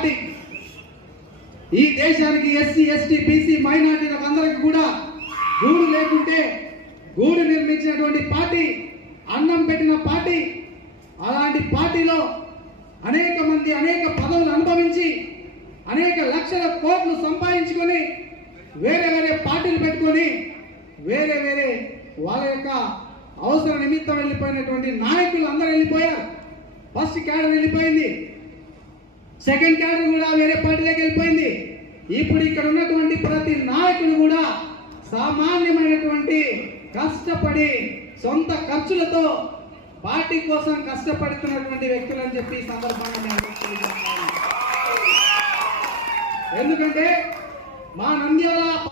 Party. ఈ దేశానికి SC ST BC మైనార్టీలకు అందరికి కూడా గూడు లేకుంటే గూడు నిర్మించినటువంటి పార్టీ, అన్నం పెట్టిన పార్టీ. అలాంటి పార్టీలో అనేక మంది అనేక పదవులు అనుభవించి అనేక లక్షల కోట్లు సంపాదించుకొని వేరే వేరే పార్టీలు పెట్టుకొని వేరే వేరే వాళ్ళ యొక్క అవసర నిమిత్తం వెళ్ళిపోయినటువంటి నాయకులు అందరూ వెళ్ళిపోయారు. ఫస్ట్ క్యాడర్ వెళ్ళిపోయింది, సెకండ్ క్యాడర్ కూడా వేరే పార్టీలోకి వెళ్ళిపోయింది. ఇప్పుడు ఇక్కడ ఉన్నటువంటి ప్రతి నాయకుడు కూడా సామాన్యమైనటువంటి కష్టపడి సొంత ఖర్చులతో పార్టీ కోసం కష్టపడుతున్నటువంటి వ్యక్తులు అని చెప్పి సందర్భంగా ఎందుకంటే మా నంద్యాల